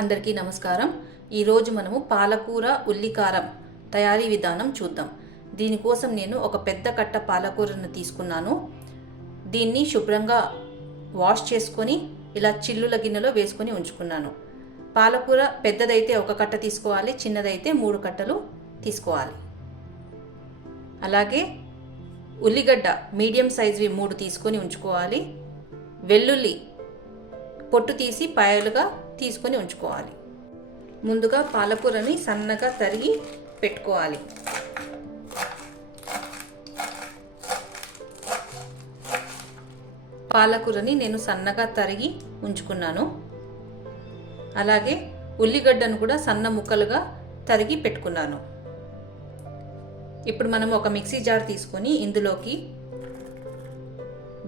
అందరికీ నమస్కారం. ఈరోజు మనము పాలకూర ఉల్లికారం తయారీ విధానం చూద్దాం. దీనికోసం నేను ఒక పెద్ద కట్ట పాలకూరను తీసుకున్నాను. దీన్ని శుభ్రంగా వాష్ చేసుకొని ఇలా చిల్లుల గిన్నెలో వేసుకొని ఉంచుకున్నాను. పాలకూర పెద్దదైతే ఒక కట్ట తీసుకోవాలి, చిన్నదైతే 3 కట్టలు తీసుకోవాలి. అలాగే ఉల్లిగడ్డ మీడియం సైజువి 3 తీసుకొని ఉంచుకోవాలి. వెల్లుల్లి పొట్టు తీసి పాయలుగా తీసుకొని ఉంచుకోవాలి. ముందుగా పాలకూరని సన్నగా తరిగి పెట్టుకోవాలి. పాలకూరని నేను సన్నగా తరిగి ఉంచుకున్నాను. అలాగే ఉల్లిగడ్డను కూడా సన్న ముక్కలుగా తరిగి పెట్టుకున్నాను. ఇప్పుడు మనం ఒక మిక్సీ జార్ తీసుకొని ఇందులోకి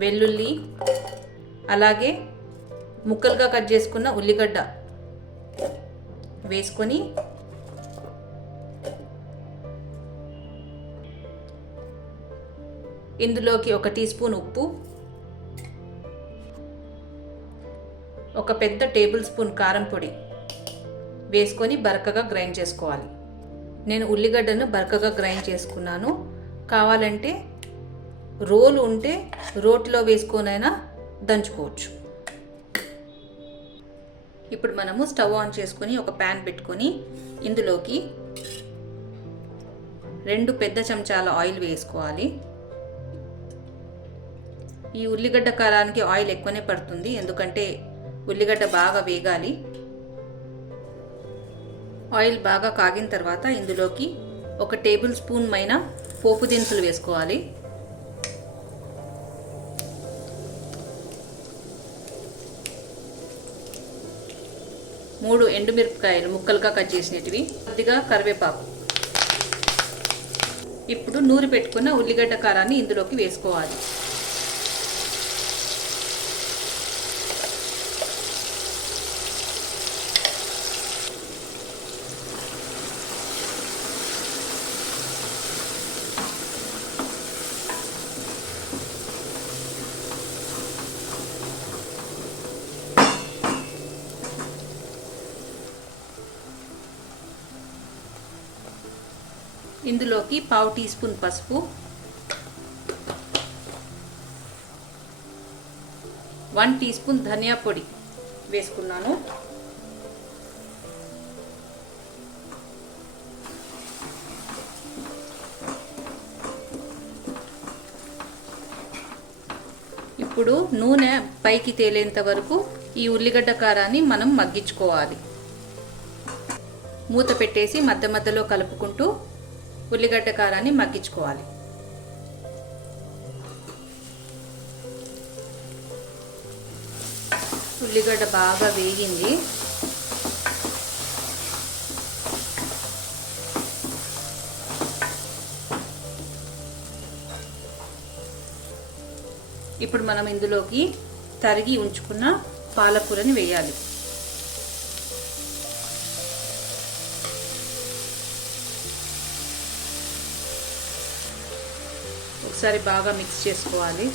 వెల్లుల్లి, అలాగే ముక్కలుగా కట్ చేసుకున్న ఉల్లిగడ్డ వేసుకొని ఇందులోకి 1 టీ స్పూన్ ఉప్పు, ఒక పెద్ద టేబుల్ స్పూన్ కారం పొడి వేసుకొని బరకగా గ్రైండ్ చేసుకోవాలి. నేను ఉల్లిగడ్డను బరకగా గ్రైండ్ చేసుకున్నాను. కావాలంటే రోలు ఉంటే రోట్లో వేసుకొనైనా దంచుకోవచ్చు. ఇప్పుడు మనము స్టవ్ ఆన్ చేసుకొని ఒక ప్యాన్ పెట్టుకొని ఇందులోకి 2 పెద్ద చెంచాల ఆయిల్ వేసుకోవాలి. ఈ ఉల్లిగడ్డ కారానికి ఆయిల్ ఎక్కువనే పడుతుంది, ఎందుకంటే ఉల్లిగడ్డ బాగా వేగాలి. ఆయిల్ బాగా కాగిన తర్వాత ఇందులోకి 1 టేబుల్ స్పూన్ మైన పోపు దినుసులు వేసుకోవాలి. మూడు ఎండుమిరపకాయలు ముక్కలుగా కట్ చేసినవి, కొద్దిగా కరివేపాకు. ఇప్పుడు నూరి పెట్టుకున్న ఉల్లిగడ్డ కారాన్ని ఇందులోకి వేసుకోవాలి. ఇందులోకి 1/2 టీ స్పూన్ పసుపు, 1 టీ స్పూన్ ధనియా పొడి వేసుకున్నాను. ఇప్పుడు నూనె పైకి తేలేంత వరకు ఈ ఉల్లిగడ్డ కారాన్ని మనం మగ్గించుకోవాలి. మూత పెట్టేసి మధ్య మధ్యలో కలుపుకుంటూ ఉల్లిగడ్డ కారాన్ని మగ్గించుకోవాలి. ఉల్లిగడ్డ బాగా వేగింది. ఇప్పుడు మనం ఇందులోకి తరిగి ఉంచుకున్న పాలకూరని వేయాలి. ఒకసారి బాగా మిక్స్ చేసుకోవాలి.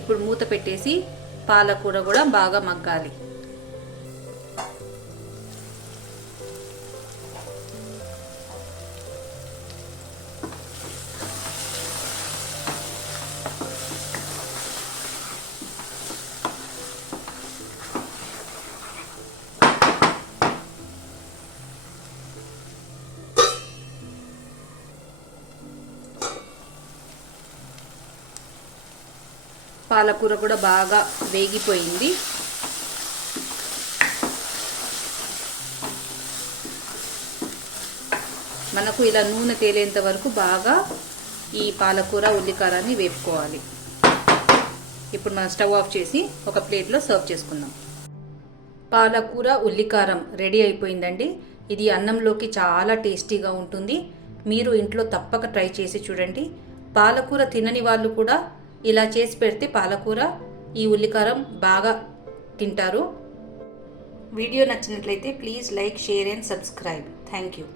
ఇప్పుడు మూత పెట్టేసి పాలకూర కూడా బాగా మగ్గాలి. పాలకూర కూడా బాగా వేగిపోయింది. మనకు ఇలా నూనె తేలేంత వరకు బాగా ఈ పాలకూర ఉల్లికారాన్ని వేపుకోవాలి. ఇప్పుడు మనం స్టవ్ ఆఫ్ చేసి ఒక ప్లేట్లో సర్వ్ చేసుకుందాం. పాలకూర ఉల్లికారం రెడీ అయిపోయిందండి. ఇది అన్నంలోకి చాలా టేస్టీగా ఉంటుంది. మీరు ఇంట్లో తప్పక ట్రై చేసి చూడండి. పాలకూర తినని వాళ్ళు కూడా ఇలా చేసి పెడితే పాలకూర ఈ ఉల్లికారం బాగా తింటారు. వీడియో నచ్చినట్లయితే please like, share and subscribe. Thank you.